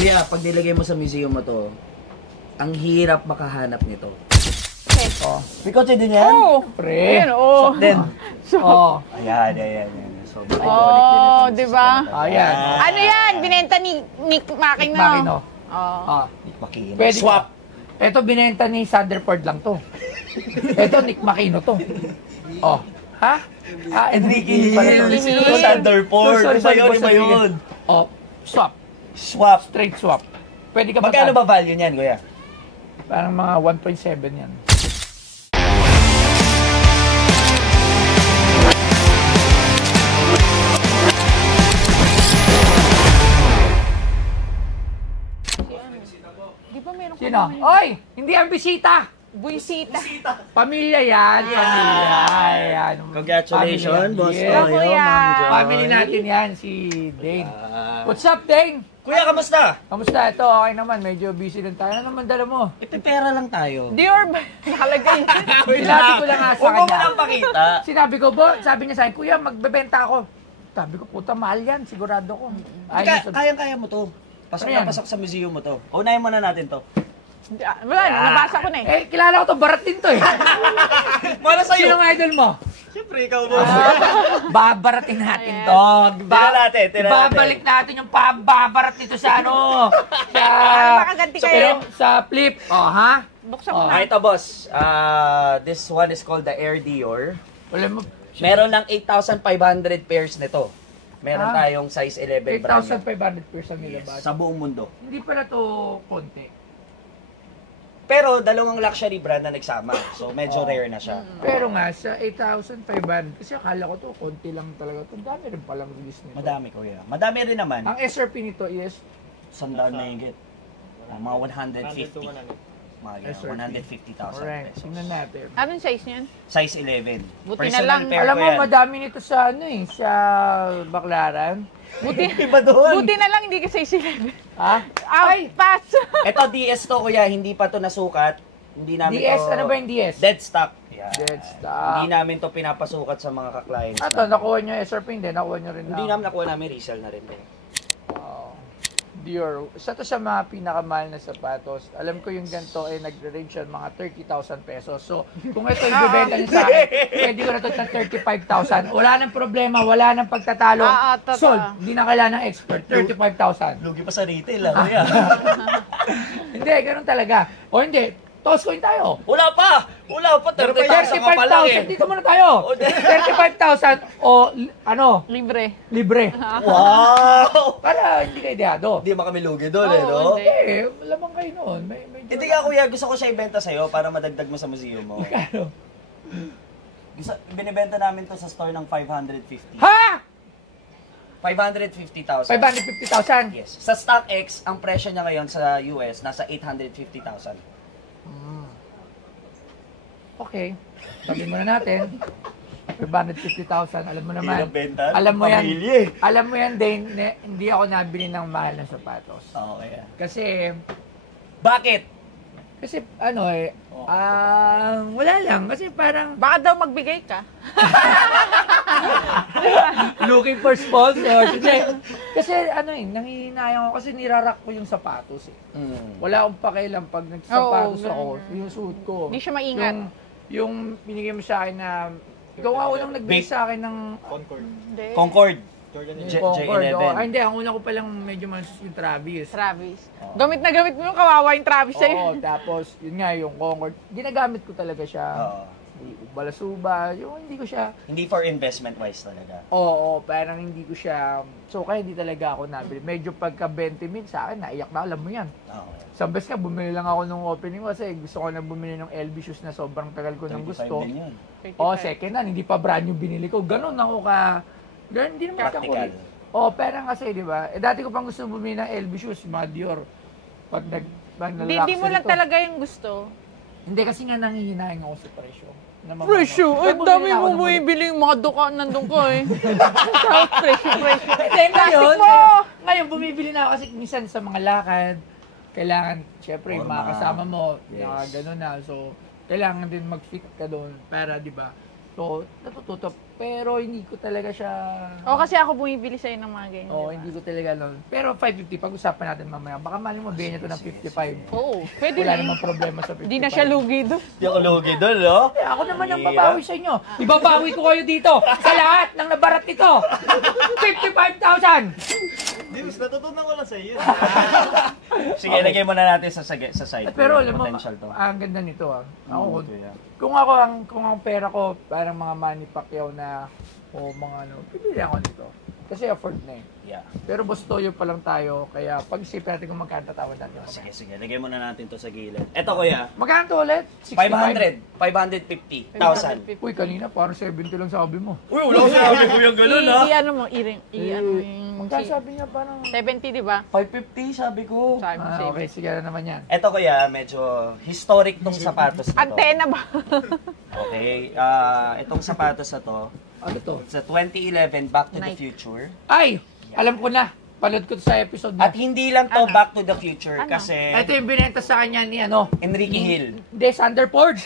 Kuya, pag nilagay mo sa museum mo to, ang hirap makahanap nito. Okay. Oh. May kotse din yan? Oo. Pre. Ayan, oo. Shop din. Oh. Ayan. So, Oh, di ba? Ayan. Ano yan? Binenta ni Nick Makino. Makino. Oh. Ah. Nick Makino. Pwede Swap. Ito binenta ni Sanderford lang to. Ito Nick Makino to. Oh. Ha? Ah, Enrique pala to. Enrique. Sanderford. Sorry, Iba yun. Oh, swap. Swap. Straight swap. Pwede ka Magkano ba value niyan, kuya? Parang mga 1.7 yan. Di ba meron ka Sino? naman? Oy! Hindi ang bisita! Buisita. Pamilya yan. Pamilya. Ayan. Congratulations, Family boss. yan. Hello, kuya. Family natin yan, si Dane. What's up, Dane? Kuya, kamusta? Kamusta? Ito, okay naman. Medyo busy lang tayo. Ano naman dala mo? Pera lang tayo. Dior ba? Nakalagay. Sinabi ko lang nga sa Huwag mo kanya. lang pakita. Sinabi ko, sabi niya sa akin, Kuya, magbebenta ako. Sabi ko, puta, mahal yan. Sigurado ko. Kayang-kaya mo to. Pasok Ano yan? na pasok sa museum mo to. Unahin muna natin to. Wala, nabasa ko na eh. Eh, kilala ko to. Barat din to eh. Para Sino ang idol mo? Siyempre, ikaw, boss. Babaratin natin to. Tira natin. Babalik natin yung pababarat nito sa ano. Sa, makaganti kayo. sa flip. Oh, ha? Buksan mo Oh. na. Ito, boss. This one is called the Air Dior. Wala mo. Meron lang 8,500 pairs nito. Meron Ah. tayong size 11 brand. 8,500 pesos ang nilabas. Sa buong mundo. Hindi pala to konti. Pero dalawang luxury brand na nagsama. So medyo rare na siya. Pero nga, sa 8,500, kasi akala ko to, konti lang talaga to. Dami rin palang release nito. Madami, kuya. Madami rin naman. Ang SRP nito is, Sandal na higit. Mga 150. Mga SRP. 150,000 alright, pesos. tingnan natin. Anong size niyan? Size 11. Buti na Personal lang. pair Alam ko mo, yan. madami nito sa ano eh, sa Baclaran. Buti, Iba doon. buti na lang hindi ka size 11. Ha? Ay, pass! Ito DS to, kuya. Hindi pa to nasukat. Hindi namin DS, to... ano ba yung DS? Dead stock. Yan. Dead stock. Hindi namin to pinapasukat sa mga ka-clients. Ato, nakuha nyo SRP, hindi, nakuha nyo rin Hindi namin nakuha namin resell na rin. Oh, Dior. Isa to sa mga pinakamahal na sapatos. Alam ko yung ganito ay nagre-range yan mga 30,000 pesos. So, kung ito yung bibenta niyo sa akin, pwede ko na ito ng 35,000. Wala nang problema, wala nang pagtatalo. totoo. Sold. Hindi na kailangan ng expert. 35,000. Lugi pa sa retail, kuya. Hindi, ganun talaga. O hindi, toss coin tayo. Wala pa! 30,000 ka pa lang eh. 35,000. Dito muna tayo. 35,000 o ano, Libre. libre. Wow! Para hindi kayo ideado. Hindi kami lugi doon eh, Oo, no? hindi. Eh, lamang kayo noon. Hindi nga, kuya. Gusto ko siya ibenta sa'yo para madagdag mo sa museum mo. Kano? Binibenta namin to sa store ng 550. Ha? 550,000. 550,000? Yes. Sa StockX, ang presyo niya ngayon sa US, nasa 850,000. Okay. Sabihin muna natin. 550,000. Alam mo naman. Hirap benta. Alam mo yan. Pamilya eh. Alam mo yan, Dane. Hindi ako nabili ng mahal na sapatos. Okay. Kasi, Bakit? ano eh, wala lang. Kasi parang Baka daw magbigay ka. looking for sponsors. Kasi ano eh, nangihinayang ako kasi nirarak ko yung sapatos eh. Wala akong pakialam pag nagsapatos Oo, ako, ganun. yung suit ko. Hindi siya maingat. Yung binigay mo sa akin na, ikaw nga unang nagbigay sa akin ng Hindi. Concord. yung J11. Concord. Oh. Ay, hindi, ang una ko palang medyo malas yung Travis. Travis. Gamit na gamit mo yung kawawa yung Travis sa'yo. Oo, tapos yun nga yung Concord. Ginagamit ko talaga siya. Oo. Balasuba, yung hindi ko siya. Hindi for investment wise talaga. Oo, parang hindi ko siya. So kaya hindi talaga ako nabili. Medyo pagka 20 minutes sa akin, naiyak na, alam mo yan. Okay. Sabes ka, bumili lang ako nung opening kasi gusto ko na bumili ng LV shoes na sobrang tagal ko nang 35 gusto. din yun. Oo, second hand, hindi pa brand new binili ko. Ganon ako ka. Ganon, hindi naman ako. Practical. Oo, parang kasi, di ba? Eh, dati ko pang gusto bumili ng LV shoes, mga Dior. Pag Hindi mo lang talaga yung gusto. Hindi kasi nga nanghihinahin ako sa presyo. Presyo? Ay, Kaya dami bumili ako mo ng bumibili yung mga duka, nandun ko eh. Presyo. Hindi, ngayon, mo! ngayon, bumibili na ako kasi minsan sa mga lakad, kailangan, syempre, yung mga Forma. kasama mo, Yes. gano'n na. So, kailangan din mag-fit ka doon para, di ba? So, natututo. Pero hindi ko talaga siya... Kasi ako bumibili sa'yo ng mga ganyan. Oo, diba? hindi ko talaga nun. Pero 550, pag-usapan natin mamaya. Baka mali mo, bigyan niya ito ng 55. Oo, pwede Wala rin. namang problema sa 55. Hindi na siya lugi doon. Hindi ako lugi doon, no? Ako naman ang babawi sa inyo. Ibabawi ko kayo dito sa lahat ng nabarat nito. 55,000! Dinis, natutunan ko lang sa iyo. Sige, lagay muna natin sa side. Pero alam mo, Potential to. ang ganda nito ah. Ako, Kuya. kung ang pera ko, parang mga Manny Pacquiao na, o mga ano, pipili ako nito. Kasi afford na eh. Yeah. Pero boss toyo pa lang tayo, kaya pag-isipin natin kung magkano tatawad natin. Sige. Lagay muna natin to sa gilid. Eto, kuya. Magkano to ulit? 500. 550,000. Uy, kanina parang 70 lang sabi mo. Uy, wala ko sinabi ko yung gano'n, ha? I-ano mo, i-ano yung... Magkano sabi niya parang... 70, di ba? 550, sabi ko. Sabi mo, okay, sige na naman yan. Eto, kuya, medyo historic tong sapatos na to. Antena ba? Okay, itong sapatos na to, Ano to? sa 2011 Back to the Nike. Future. Ay! Alam ko na. Panood ko sa episode mo. At hindi lang to Back to the Future Ano? kasi Ito yung binenta sa kanya ni ano? Enrique Hill. Hindi, Sanderford.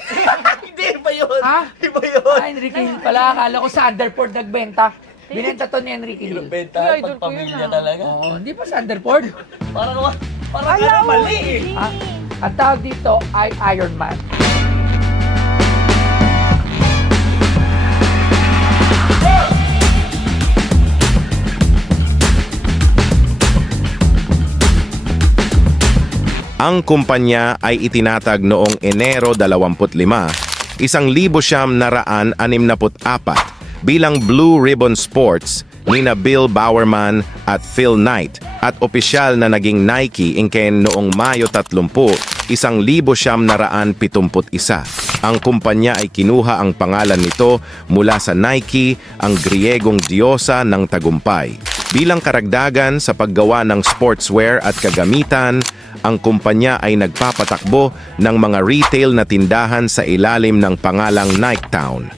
Hindi, iba yun. Ha? Iba yun. Enrique Hill pala. Akala ko Sanderford nagbenta. Binenta to ni Enrique Hill. Benta, Ay, idol ko pagpamilya yun, talaga. Oo, hindi pa Sanderford. Parang Alam mo, mali eh. Ah, ang tawag dito ay Iron Man. Ang kumpanya ay itinatag noong Enero 25, 1964 bilang Blue Ribbon Sports nina Bill Bowerman at Phil Knight at opisyal na naging Nike Inc. noong Mayo 30, 1971. Ang kumpanya ay kinuha ang pangalan nito mula sa Nike, ang Griegong diyosa ng tagumpay. Bilang karagdagan sa paggawa ng sportswear at kagamitan, ang kumpanya ay nagpapatakbo ng mga retail na tindahan sa ilalim ng pangalang Niketown.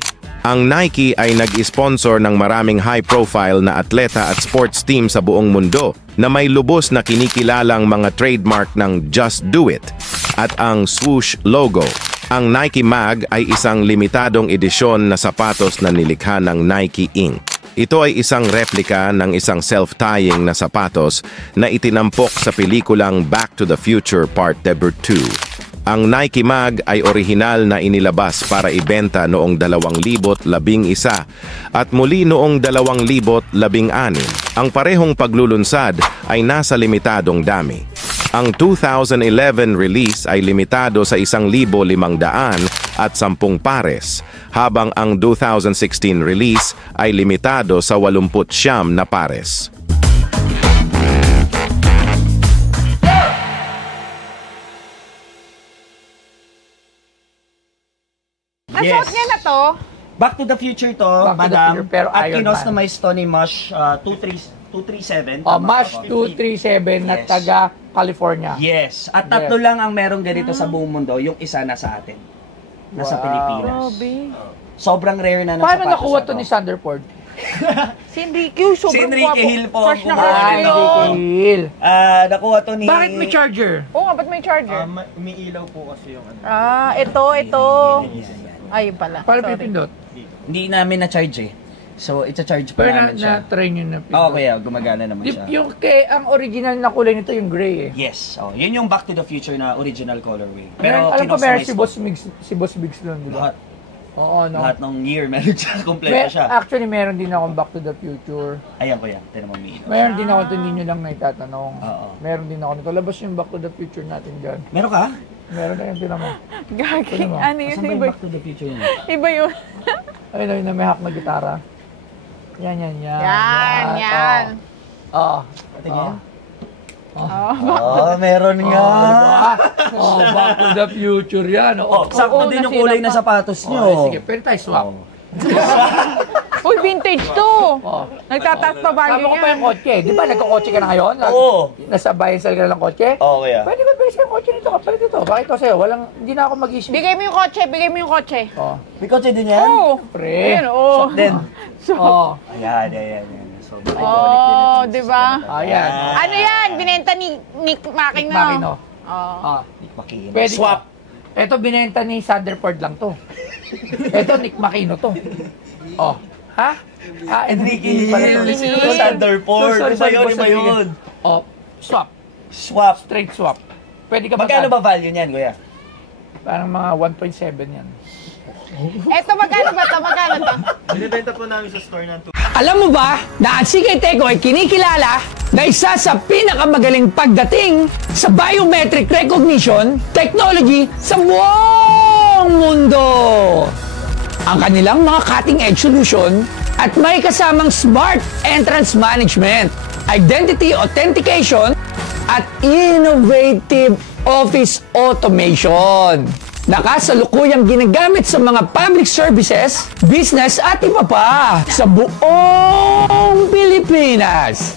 Ang Nike ay nag-sponsor ng maraming high-profile na atleta at sports team sa buong mundo na may lubos na kinikilalang mga trademark ng Just Do It at ang swoosh logo. Ang Nike Mag ay isang limitadong edisyon na sapatos na nilikha ng Nike Inc. Ito ay isang replika ng isang self-tying na sapatos na itinampok sa pelikulang Back to the Future Part 2. Ang Nike Mag ay orihinal na inilabas para ibenta noong 2011 at muli noong 2016. Ang parehong paglulunsad ay nasa limitadong dami. Ang 2011 release ay limitado sa 1,500 at 10 pares, habang ang 2016 release ay limitado sa 89 na pares. Ang suot niya na to, Back to the Future to, Back to the madam. Future, pero at Iron kinustomize to ni Mush 237. Mash 237 na Yes. taga California. Yes. At tatlo lang ang merong ganito sa buong mundo. Yung isa nasa atin. Nasa Wow. Pilipinas. Grabe. Sobrang rare na ng Paano sapatos nakuha na to ni Sanderford? Si Enrique, sobrang Si Enrique guwapo. Hill po. Crush na Ah, crush ko Enrique yun. Hill. Nakuha to ni... Bakit may charger? Oo nga, ba't may charger? May ilaw po kasi yung ano. Ito. Yan, yan. Ay, pala. Paano Sorry. pipindot? Hindi namin na-charge eh. So, i-charge pa Pero namin siya. na-try nyo na pindot. Oo, kaya gumagana naman siya. Ang original na kulay nito yung gray eh. Yes. Oh, yun yung Back to the Future na original colorway. Alam ko meron kinustomize si Boss Biggs doon, di ba? Lahat. Oo, no? Lahat ng year meron siya. Kompleto siya. Actually, meron din akong Back to the Future. Ayan ko yan. Tinan mo umiinom. Meron din ako, ito hindi nyo lang naitatanong. Oo. Meron din ako nito. Labas yung Back to the Future natin dyan. Meron ka? Meron na yung pinamo. Gagi. Ano ba? Ano yun? Saan ba yung Iba, Back to the Future yun? iba yun. Ayun, ayun na may hack na gitara. Yan. Yan. Oo. Tingin. Oh. Oh, meron nga. Back to the Future yan. Oh, sakto Oo, din yung nasira kulay pa. na sapatos nyo. Sige, pwede tayo swap. Uy, vintage to. Oh. Nagtataas pa value Tama ko pa yan. yung kotse. Di ba nagkakotse ka na ngayon? Oo. Nasa bayan sa ka ng kotse? Oo, kaya. Pwede ba bilis ka ng kotse nito? Kapalit ito. Bakit ito sa'yo? Hindi na ako mag-isip. Bigay mo yung kotse, bigay mo yung kotse. Oh. May kotse din yan? Oo. Pre. Ayan, oo. Shop din. Oh. Ayan. So, Oh, di ba? Ayan. Ano yan? Binenta ni Nick Makino. Makino. Oh. Ah. Nick Makino. Pwede. Swap. Ito binenta ni Sanderford lang to. Ito, Nick Makino to. Oh, ha? Enrique pala to. Thunderford. Sorry, Iba yun, boss iba Enrique. yun. Oh, swap. Swap. Straight swap. Pwede ka ba? Magkano ba value niyan, kuya? Parang mga 1.7 yan. Eto, magkano ba ito? Magkano to? Binibenta po namin sa store ng Alam mo ba na ang CK Teco ay kinikilala na isa sa pinakamagaling pagdating sa biometric recognition technology sa buong mundo? Ang kanilang mga cutting-edge solution at may kasamang smart entrance management, identity authentication, at innovative office automation. Nakasalukuyang ginagamit sa mga public services, business at iba pa sa buong Pilipinas.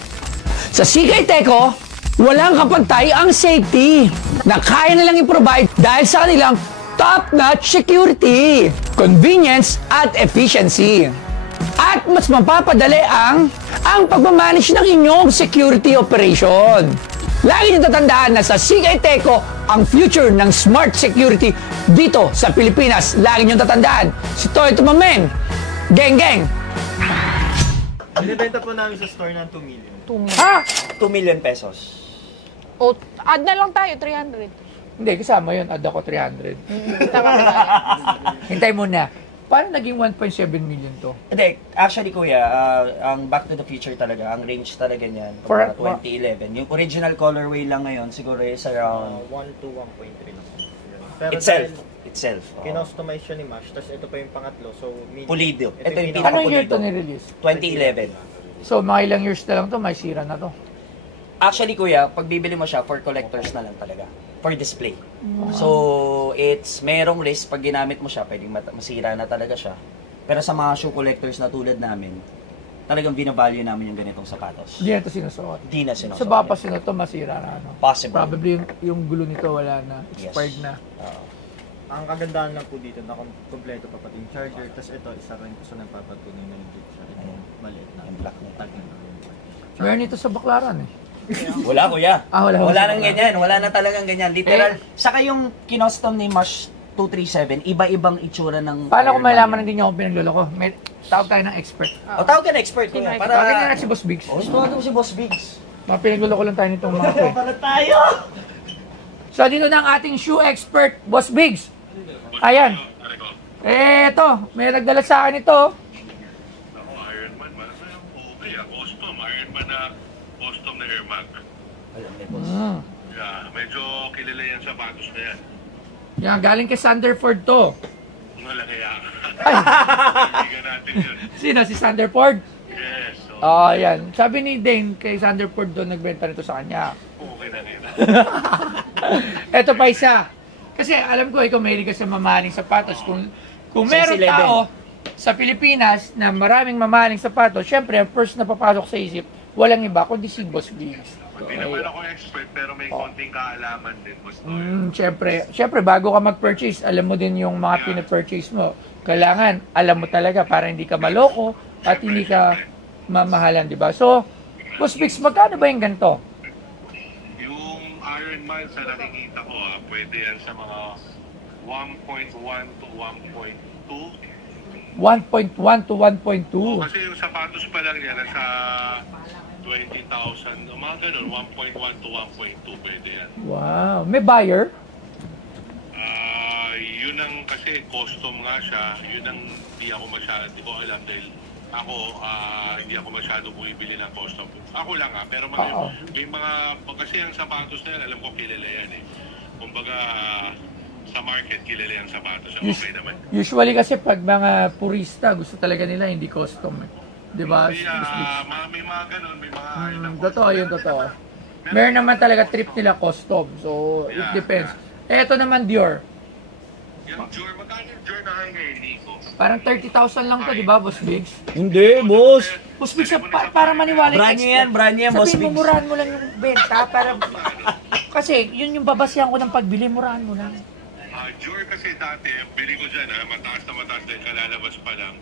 Sa CK Teco, walang kapantay ang safety na kaya nilang i-provide dahil sa kanilang top-notch security, convenience at efficiency. At mas mapapadali ang pagmamanage ng inyong security operation. Lagi niyo tatandaan na sa CK Teco ang future ng smart security dito sa Pilipinas. Lagi niyo tatandaan. Si Toy Tumamen. Geng, geng. Binibenta po namin sa store ng 2 million. 2 million. Ha? 2 million pesos. O, add na lang tayo, 300. Hindi, kasama yun. Add ako 300. Tama ba? Hintay muna. Paano naging 1.7 million to? Hindi, actually kuya, ang Back to the Future talaga, ang range talaga niyan, For- 2011. Yung original colorway lang ngayon, siguro is around 1 to 1.3 lang. Pero itself. kinostomize siya ni Mash, tapos ito pa yung pangatlo, so medium. Pulido. Ito yung pinaka- Anong year Pulido. to ni-release? 2011. So, mga ilang years na lang to, may sira na to. Actually kuya, pag bibili mo siya, for collectors na lang talaga. For display. So, merong risk pag ginamit mo siya, pwedeng masira na talaga siya. Pero sa mga shoe collectors na tulad namin, talagang binavalue namin yung ganitong sapatos. Hindi na to sinusuot. Di na Sa sinusuot. bapas na to, masira na. Ano? Possible. Probably yung gulo nito wala na. Expired Yes. na. Ang kagandahan lang po dito, na kompleto pa pati yung charger, tapos ito, isa rin ko sa nagpapatunay na legit siya. Ito, maliit na. Yung black na Tag na. Meron ito sa Baclaran eh. Wala kuya. Wala nang ganyan. Wala na talagang ganyan. Literal. Saka yung kinostom ni Mash 237, iba-ibang itsura ng... Paano kung Iron Man malaman yan. hindi niyo ako pinagloloko? May tawag tayo ng expert. O, tawag ka na expert kuya. Sino Para... Tawagin niya na si Boss Biggs. O, tawag mo si Boss Biggs. Mga pinagloloko lang tayo nitong mga to eh. Para tayo! So, dito na ang ating shoe expert, Boss Biggs. Ayan. Eto, may nagdala sa akin ito. Ako, Iron Man, okay, custom. Iron Man na custom na Air Mag. Alam ni Boss. Yeah, medyo kilala yan sa sapatos na yan. Yan, galing kay Sanderford to. Wala kaya. Ay, Kaibigan natin yun. sino? Si Sanderford? Yes, so, Yan. Sabi ni Dane, kay Sanderford doon, nagbenta nito sa kanya. okay na rin. Eto pa isa. Kasi alam ko, ikaw may ka sa mamahaling sapatos. Kung meron 6'11". tao sa Pilipinas na maraming mamahaling sapatos, syempre, ang first na papasok sa isip, walang iba, kundi si Boss Biggs. Hindi naman ako expert, pero may konting kaalaman din, boss. Syempre, bago ka mag-purchase, alam mo din yung mga pinapurchase mo. Kailangan, alam mo talaga para hindi ka maloko at hindi ka mamahalan, di ba? So, Boss Biggs, magkano ba yung ganito? Yung Iron Man sa nakikita ko, pwede yan sa mga 1.1 to 1.2. 1.1 to 1.2. Kasi yung sapatos pa lang yan, nasa 20,000, mga ganun, 1.1 to 1.2 pwede yan. Wow. May buyer? Yun ang kasi custom nga siya, yun ang di ko alam dahil ako, hindi ako masyado bumibili ng custom. Ako lang pero may mga, kasi ang sapatos na yan, alam ko kilala yan eh. Kumbaga, sa market, kilala yung sapatos, okay naman. Usually kasi pag mga purista, gusto talaga nila hindi custom eh. Di ba? May mga ganun, may mga Totoo yun, totoo. Meron naman talaga trip nila custom. So, it depends. Eto naman Dior. Yung Dior, magkano yung Dior na kayo ngayon, Nico? Parang 30,000 lang to, di ba, Boss Biggs? Hindi, boss. Boss Biggs, para maniwala yung Brand new yan, Boss sabihin mo, Biggs. murahan mo lang yung benta para... Kasi, yun yung babasyan ko ng pagbili, murahan mo lang. Dior kasi dati, bili ko dyan, mataas na dahil kalalabas pa lang.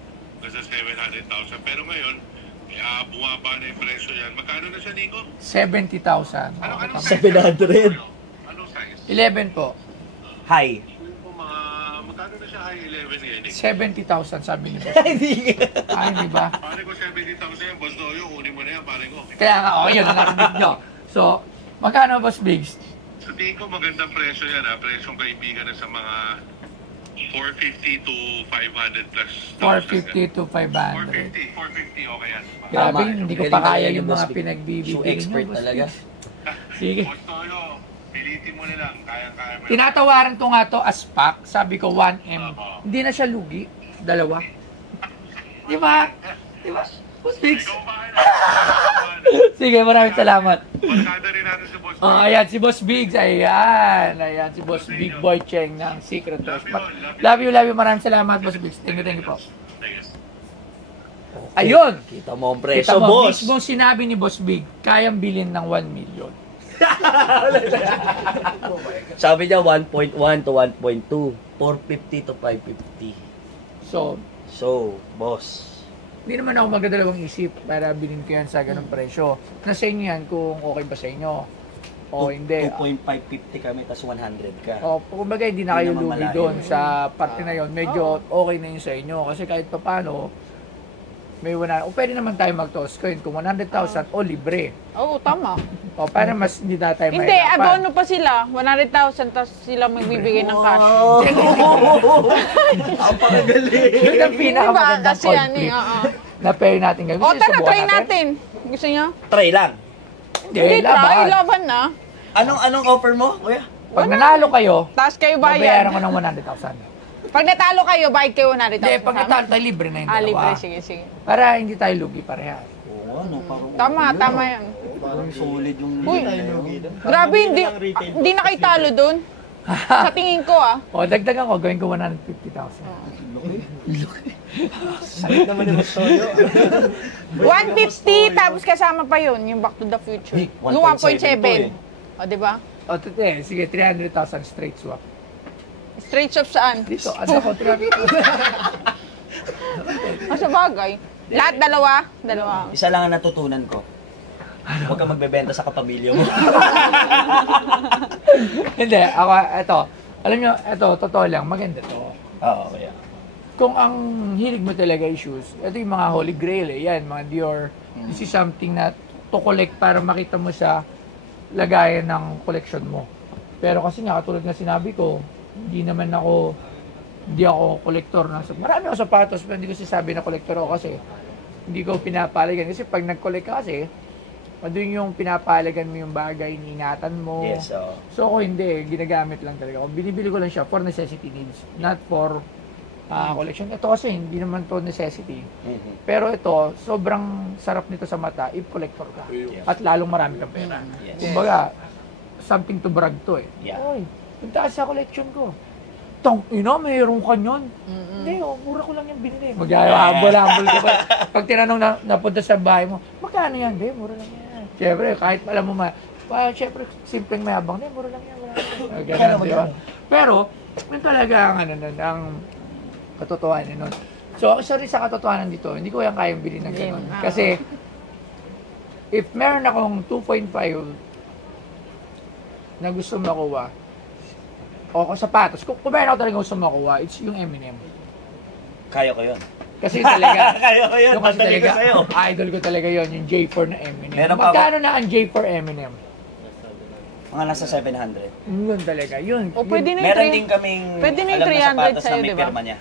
Nasa 700,000. Pero ngayon, bumaba na yung presyo yan. Magkano na siya, Nico? 70,000. Anong 700. Anong size? 11 po. Hi. Magkano na siya pinaka-11 yan eh. 70,000 sabi ni Boss. Hindi. Ay, di ba? Pare ko 70,000 yan, boss Doyo, kunin mo na yan, pare ko. Kaya nga, yun ang narinig nyo. So, magkano Boss Biggs? Sa tingin ko magandang presyo yan ha, presyong kaibigan na sa mga 450 to 500 plus. 450 to 500. 450, okay yan. Grabe, Tama. hindi ko Galing pa talaga kaya yung yung Boss mga Big. pinagbibigay Shoe nyo, expert Boss talaga. Biggs. Sige. Boss Doyo, pilitin mo na lang, kaya-kaya mo. Tinatawaran ko nga to as pack. Sabi ko 1M. Hindi na siya lugi. Dalawa. Di ba? Di ba? Boss Biggs. Ikaw ba? Sige, maraming salamat. Pagkada rin natin sa boss. Oh, ayan, si Boss Biggs. Ayan. Ayan, si Boss Big Boy Cheng ng Secret Dress. Love you. Maraming salamat, Boss Biggs. Thank you po. Ayun. Kita mo ang Kita presyo, mo, boss. mismo sinabi ni Boss Big, kayang bilhin ng 1 million. Sabi niya 1.1 to 1.2. 450 to 550. So, boss. Hindi naman ako magdadalawang isip para bilhin ko yan sa ganung presyo. Nasa inyo yan kung okay ba sa inyo. O hindi. 2.550 kami, tas 100 ka. O, kumbaga hindi na kayo Hindi naman lugi malayo. doon sa parte na yon. Medyo okay na yun sa inyo. Kasi kahit pa paano, may 100. O pwede naman tayo mag-toss coin kung 100,000 o libre. Oo, tama. O para mas hindi na tayo Hindi, mahirapan. abono pa sila. 100,000 tapos sila magbibigay ng cash. Ang pakagaling. Yun ang pinakamagandang Kasi coin yan eh, flip oo. na pwede natin gawin. O, Gusto niyo tara, subukan try natin. Gusto niyo? Try lang. Hindi, Hindi, try. laban. Laban na. Anong offer mo, kuya? Pag nanalo kayo, Tapos kayo babayaran bayad. ko ng 100,000. Pag natalo kayo, bayad kayo 100,000. Hindi, pag natalo tayo, libre na yung dalawa. libre. Sige, sige. Para hindi tayo lugi pareha. Oo, ano, parang... Tama yan. Parang solid yung... Uy, grabe, hindi na kayo talo doon. Sa tingin ko O, dagdagan ko, gawin ko 150,000. Sakit naman yung Toyo. 150 tapos kasama pa yun, yung Back to the Future. Yung 1.7. O, di ba? O, sige, 300,000 straight swap. Straight shop saan? Dito, ano ko, 300,000. Sa bagay. Lahat dalawa? Dalawa. Isa lang ang natutunan ko. Huwag kang magbebenta sa kapamilya mo. Hindi, ako, eto. Alam nyo, eto, totoo lang, maganda to. Oo, kaya. Kung ang hilig mo talaga ay shoes, ito yung mga Holy Grail eh. Yan, mga Dior. This is something na to collect para makita mo sa lagayan ng collection mo. Pero kasi nga, katulad na sinabi ko, hindi ako collector na. Marami ako sapatos, pero hindi ko sasabi na collector ako kasi hindi ko pinapalagan. Kasi pag nag-collect ka kasi, doon yung pinapalagan mo yung bagay, iniingatan mo. Yes, oo. So ako hindi, ginagamit lang talaga. Kung binibili ko lang siya for necessity needs, not for collection. Ito kasi hindi naman to necessity. Pero ito, sobrang sarap nito sa mata if collector ka. At lalong marami kang pera. Yes. Kumbaga, something to brag to eh. Yeah. Oy, punta ka sa collection ko. Mayroon ka yun. Hindi, mura ko lang yung binili. Mag-hambol-hambol ka pa. Pag tinanong na napunta sa bahay mo, magkano yan? Hindi, mura lang yan. Siyempre, kahit alam mo siyempre, simpleng mayabang, hindi, mura lang yan. Ganun, di ba? Pero, yun talaga ang katotohanan nun. So, sorry sa katotohanan dito, hindi ko yan kayang bilhin ng ganun. Kasi, if meron akong 2.5 na gusto makuha, o sapatos, kung meron ako talaga gusto makuha, it's yung M&M. Kaya ko yun. Kasi talaga, Kaya ko yun. yung kasi Madali ko talaga, sa'yo. idol ko talaga yun, yung J4 na M&M. Meron pa Magkano na ang J4 M&M? Mga nasa 700. Yun talaga, yun. O pwede na yung Meron din kaming Pwede na yung alam na 300 sapatos sa'yo, na may di ba? pirma niya.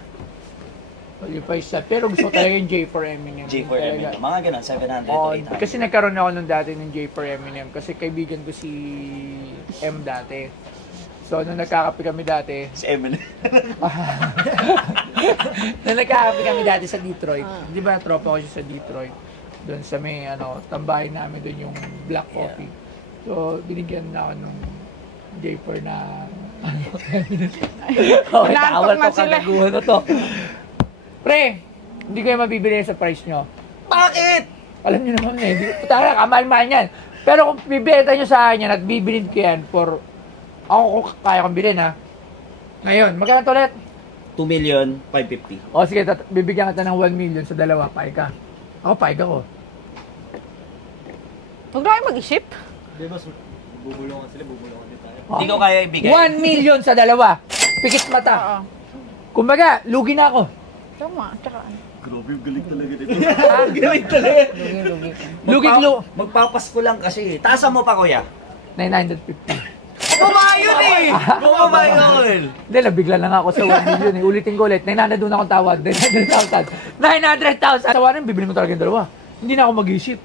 Pero gusto ko talaga yung J4 M&M. G4 Talaga. M&M. Mga ganun, 700 Oh, to 800. kasi nagkaroon ako nung dati ng J4 M&M kasi kaibigan ko si M dati. So, nung nagkakape kami dati, Si M&M. nung nagkakape kami dati sa Detroit, di ba tropa ko siya sa Detroit? Doon sa may, tambahin namin doon yung black coffee. So, binigyan na ako nung J4 na, Inaantok na sila. kagaguhan na to. Pre, hindi ko yung mabibili sa price nyo. Bakit? Alam niyo naman tara, kamal-mahal yan. Pero kung bibenta nyo sa akin yan at bibilin ko yan for, ako kung kaya kong bilhin ha. Ngayon, magkano to ulit? 2,550,000. O sige, bibigyan kita ng 1 million sa dalawa, paig ka. Ako, paig ako. Huwag na kayo mag-isip. Di ba, bubulungan sila, bubulungan din tayo. Hindi ko kaya ibigay. 1 million sa dalawa. Pikit mata. Oo. Kumbaga, lugi na ako. Tama, tsaka ano. Grabe, galing talaga dito. Galing talaga. Lugi. Magpapasko lang kasi. Taasan mo pa, kuya. 950. Bumaba yun eh! Bumaba yun! Hindi, nabigla lang ako sa 1 million eh. Ulitin ko ulit. 900 doon akong tawad. 900,000. 900,000! Sa 1 bibili mo talaga yung dalawa. Hindi na ako mag-isip.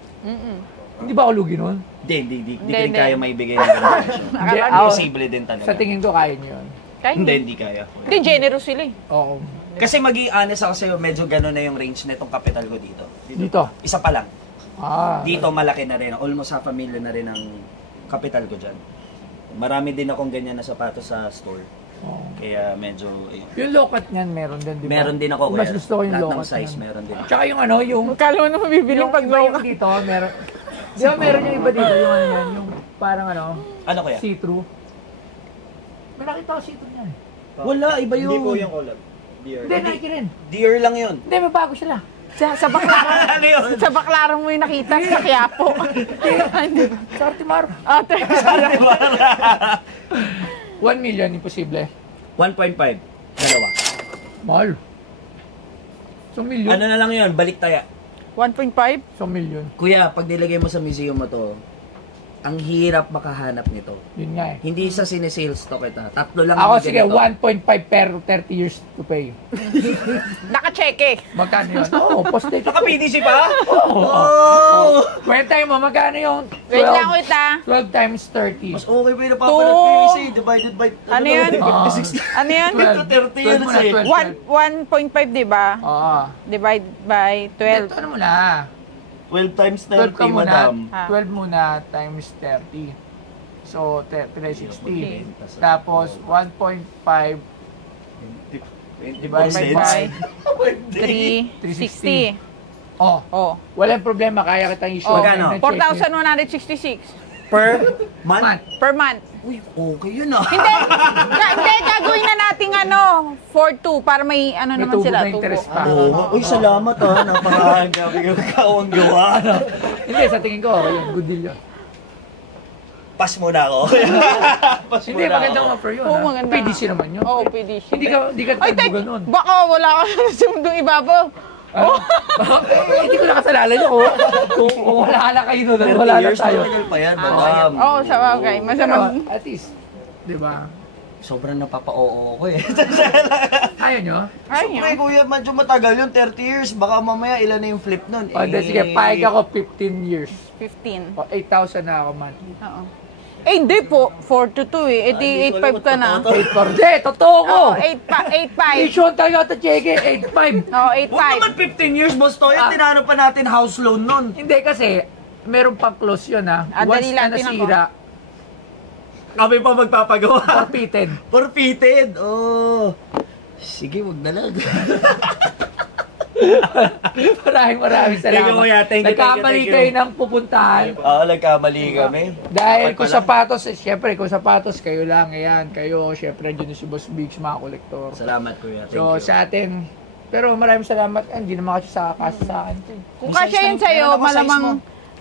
Hindi ba ako lugi nun? Hindi Hindi, rin hindi. kaya maibigay ng ganun presyo. Hindi, Imposible din talaga. Sa tingin ko, kaya niyo yun. Kaya Hindi kaya. Hindi, generous sila eh. Oo. Kasi maging honest ako sa'yo, medyo gano'n na yung range nitong capital ko dito. Dito. Isa pa lang. Dito Ah. malaki na rin. Almost half a million na rin ang capital ko dyan. Marami din akong ganyan na sapatos sa store. Oo. Kaya medyo... Yung low-cut niyan, meron din, di ba? Meron din ako. Mas kuya. gusto ko yung Lahat ng low-cut size, niyan. meron din. Tsaka yung ano, yung... Kala mo na mabibili Yung pag iba low yung dito, meron... Di ba meron yung iba dito, yung ano yan, yung parang ano, Ano kaya? see-through. May nakita ko see-through niyan. Wala, iba yun. Hindi po yung collab. Dear. Hindi, Nike rin. Deer lang yun. Hindi, may bago sila. Sa Baclaran. Ano yun? Sa Baclaran mo yung nakita sa Quiapo. Hindi. Sa Artimar. Ah, teka. 1 million, imposible. 1.5. Dalawa. Mahal. So, million. Ano na lang yun? Balik taya. 1.5? So, million. Kuya, pag nilagay mo sa museum mo to, ang hirap makahanap nito. Yun nga eh. Hindi sa sinesales to kita. Tatlo lang Ako ang sige, ganito. 1.5 per 30 years to pay. Naka-cheque. Magkano yun? Oo, post-date. Naka-PDC pa? Oo. Oh! Kwenta mo, magkano yung Wait lang, wait ah. 12 times 30. Mas okay pa yung napapalat PDC divided by... Ano yun? 56. Ano yan? 30 yun kasi. 1.5, di ba? Oo. Divide by 12. Ito ano mo na. 12 times 12 ka 30, muna. madam. 12 muna times 30. So, 360. Okay. Tapos, 1.5 Divide by 360. Oh, Oh. walang problema. Kaya kitang issue. Oh. Magkano? 4,166 Per month? month. per month. Uy, okay yun ah. Hindi, hindi, gagawin na nating ano, 4-2 para may ano May naman tubo sila. na interest pa. Oo. Uy, salamat ah. Napakahanga yung kawang gawa. Hindi, sa tingin ko, okay yun. Good deal yun. Pass mo na ako. Pass mo Hindi, na magandang ako. offer yun. Oo, ha? maganda. PDC naman yun. Oo, PDC. Hindi ka Ay, tek, tagbugan nun. baka wala ka sa mundong ibabaw. Hindi ko nakasalanan yun. Kung wala na kayo nun, 30 wala na years tayo. matagal pa yan, madam. Oo, sa bagay. Pero, Masama. at least, di ba? Sobrang napapa-oo ko eh. Ayaw nyo? Ay, Siyempre kuya, medyo matagal yun, 30 years. Baka mamaya ilan na yung flip nun. O, sige, pahig ako 15 years. 15. O, 8,000 na ako monthly. Oo. Eh, hindi po. 4-2 eh. Eh, di 8-5 ka na. 8,400. Hindi, totoo ko! Oo, 8-5. Issue talaga ito, Cheke, 8,500. Oo, Huwag 8-5. naman 15 years, boss Toy. Tinanong pa natin house loan nun. Hindi kasi, meron pang close yun ha. Once dali na lang, tinan ko. nasira, Kami pa magpapagawa. forfeited. Forfeited. Oh. Sige, wag na lang. Maraming Thank you, salamat. kuya. Thank you, Nagkamali thank you. kayo ng pupuntahan. Oo, nagkamali kami. Dahil Dapat kung pala. sapatos, syempre, kung sapatos, kayo lang, ayan, kayo, syempre, dyan si Boss Biggs, mga kolektor. Salamat, kuya. Thank So, you. sa atin, pero maraming salamat, hindi naman kasi sa akin. Kung kasya yun sa'yo, Meron ako size malamang... mo.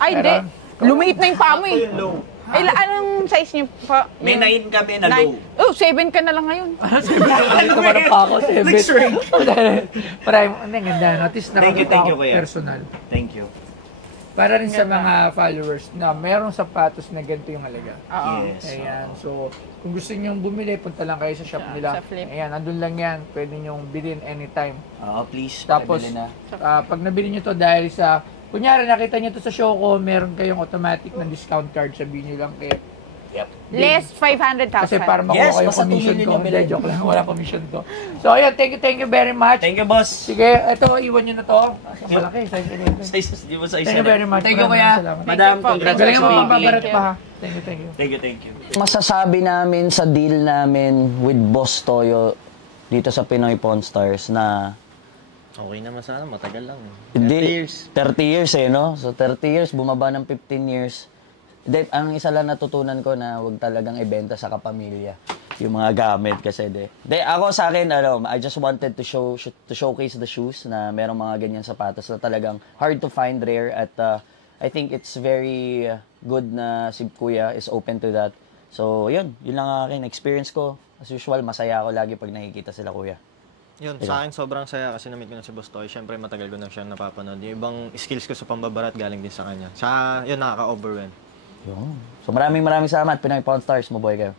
Ay, hindi. Lumiit na yung paa mo eh. Yung low. Ay, anong size niyo pa? May 9 kami na low. Oh, 7 ka na lang ngayon. Dito pa na pa ako, Next range. Maraming, ang ganda, no? At least Thank you, nakakita thank you, ako kuya. personal. Thank you. Para rin sa mga followers na merong sapatos na ganito yung halaga. Oo. Yes. Ayan, so kung gusto niyo bumili, punta lang kayo sa shop nila. Sa Flip. Ayan, andun lang yan. Pwede niyo bilhin anytime. Oo, please. Tapos, pakibili na. pag nabili niyo to dahil sa, kunyari nakita niyo to sa show ko, meron kayong automatic na discount card, sabihin niyo lang kay Yep. Less 500,000. kasi para makuha Yes, kayo basta commission tumingin ko. yung Hindi, bilhin. joke lang. Wala commission to. So, ayan, thank you very much. Thank you, boss. Sige, ito, iwan nyo na to. Ang malaki, size nyo ito. Di ba sa isa? Thank you very much. Thank you, Maraming kuya. salamat. Madam, Thank you po. Galing congrats mo sa pa, baby. babarat pa ha. Thank you. Thank you, thank you. Masasabi namin sa deal namin with Boss Toyo dito sa Pinoy Pawn Stars na Okay naman sana, matagal lang. hindi 30 years eh, no? So 30 years, bumaba ng 15 years. Ang isa lang natutunan ko na wag talagang ibenta sa kapamilya yung mga gamit kasi ako sa akin, I just wanted to showcase the shoes na merong mga ganyan sapatos na talagang hard to find, rare, at I think it's very good na si Kuya is open to that. So, yun lang ang akin experience ko. As usual, masaya ako lagi pag nakikita sila, Kuya. Yun, sa akin sobrang saya kasi na-meet ko na si Boss Toy. Siyempre, matagal ko na siya napapanood. Yung ibang skills ko sa pambabarat galing din sa kanya. Yun, nakaka-overwhelm. Yun. So maraming salamat, Pinoy Pawn Stars, mabuhay kayo.